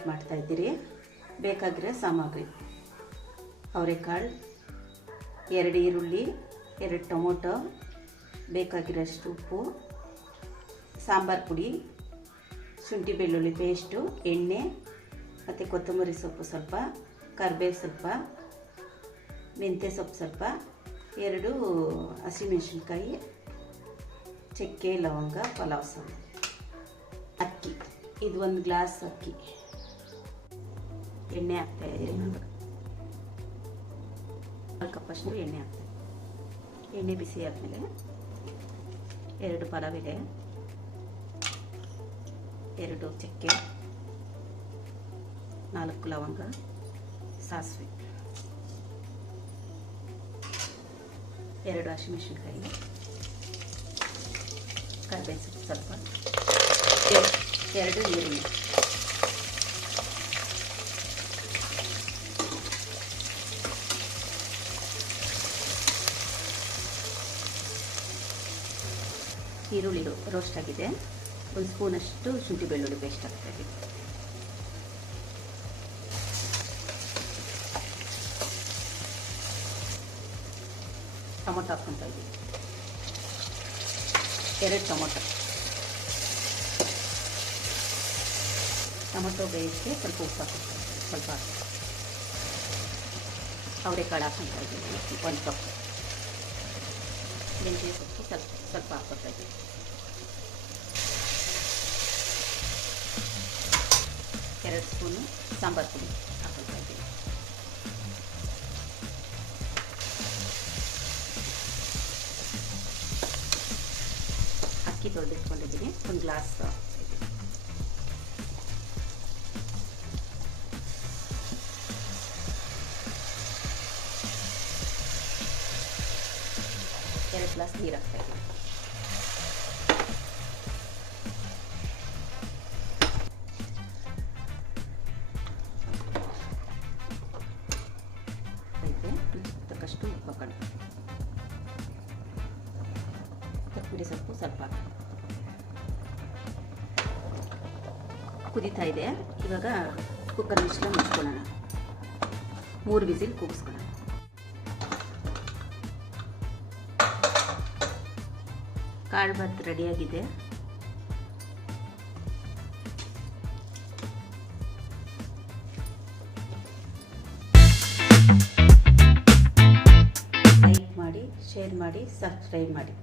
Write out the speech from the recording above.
Start ಮಾಡ್ತಾಯಿದ್ದೀರಿ. ಬೇಕಾಗಿರೋ ಸಾಮಗ್ರಿ: ಅವರೆಕಾಳು, 2 ಈರುಳ್ಳಿ, 2 ಟೊಮೊಟೊ, ಬೇಕಾಗಿರೋಷ್ಟು ಉಪ್ಪು, ಸಾಂಬಾರು ಪುಡಿ, ಶುಂಠಿ ಬೆಳ್ಳುಳ್ಳಿ ಪೇಸ್ಟು, ಎಣ್ಣೆ ಮತ್ತು ಕೊತ್ತಂಬರಿ ಸೊಪ್ಪು ಸ್ವಲ್ಪ, ಕರಿಬೇವು ಸ್ವಲ್ಪ, ಮೆಂತ್ಯ ಸೊಪ್ಪು ಸ್ವಲ್ಪ, 2 ಹಸಿಮೆಣಸಿನ್ಕಾಯಿ, ಚಕ್ಕೆ, ಲವಂಗ, ಪಲಾವ್ ಸಾರು. ಅಕ್ಕಿ, ಇದು 1 ಗ್ಲಾಸ್ ಅಕ್ಕಿ. ಎಣ್ಣೆ ಹಾಕ್ತಾಯಿದ್ದೀನಿ. 1 ಕಪ್ಪಷ್ಟು ಎಣ್ಣೆ ಹಾಕ್ತಾಯಿದ್ದೀನಿ. ಎಣ್ಣೆ ಬಿಸಿ ಆದಮೇಲೆ 2 ಪಲಾವ್ ಎಲೆ, 2 ಚಕ್ಕೆ, 4 ಲವಂಗ, ಸಾಸಿವೆ, 2 ಹಸಿಮೆಣಸಿನ್ಕಾಯಿ, ಕರಿಬೇವು ಸೊಪ್ಪು ಸ್ವಲ್ಪ, 2 ಈರುಳ್ಳಿ. ಈರುಳ್ಳಿ ರೋಸ್ಟ್ ಆಗಿದೆ. 1 ಸ್ಪೂನಷ್ಟು ಶುಂಠಿ ಬೆಳ್ಳುಳ್ಳಿ ಪೇಸ್ಟ್ ಹಾಕ್ತಾಯಿದ್ದೀನಿ. ಟೊಮೊಟೊ ಹಾಕ್ಕೊತಾ ಇದ್ದೀನಿ. 2 ಟೊಮೊಟೊ ಬೇಯಿಸಿ ಸ್ವಲ್ಪ ಉಪ್ಪು ಹಾಕ್ಕೊತಾ ಇದ್ದೀನಿ. ಸ್ವಲ್ಪ ಅವರೆಕಾಳು ಹಾಕ್ಕೊತಾ ಇದ್ದೀನಿ. 1 ಕಪ್ ಮೆಂತ್ಯ ಸೊಪ್ಪು ಸ್ವಲ್ಪ ಹಾಕ್ಕೊತಾ ಇದ್ದೀನಿ. 2 ಸ್ಪೂನು ಸಾಂಬಾರು ಪುಡಿ ಹಾಕ್ಕೊತಾ ಇದ್ದೀನಿ. ಅಕ್ಕಿ ತೊಳೆದಿಟ್ಕೊಂಡಿದ್ದೀನಿ. 1 ಗ್ಲಾಸ್ ಹಾಕ್ತಾಯಿದ್ದೀನಿ. 2 ಗ್ಲಾಸ್ ನೀರು ಹಾಕ್ತಾಯಿದ್ದೀನಿ. ತಕ್ಕಷ್ಟು ಉಪ್ಪು ಹಾಕೋಣ. ಕೊತ್ತಂಬರಿ ಸೊಪ್ಪು ಸ್ವಲ್ಪ ಕುದೀತಾ ಇದೆ. ಇವಾಗ ಕುಕ್ಕರ್ ವಿಸಿಲ್ ಮುಚ್ಕೊಳ್ಳೋಣ. 3 ವಿಸಿಲ್ ಕೂಗಿಸ್ಕೊಳ್ಳೋಣ. ಕಾಳು ಭಾತ್ ರೆಡಿಯಾಗಿದೆ. ಲೈಕ್ ಮಾಡಿ, ಶೇರ್ ಮಾಡಿ, ಸಬ್ಸ್ಕ್ರೈಬ್ ಮಾಡಿ.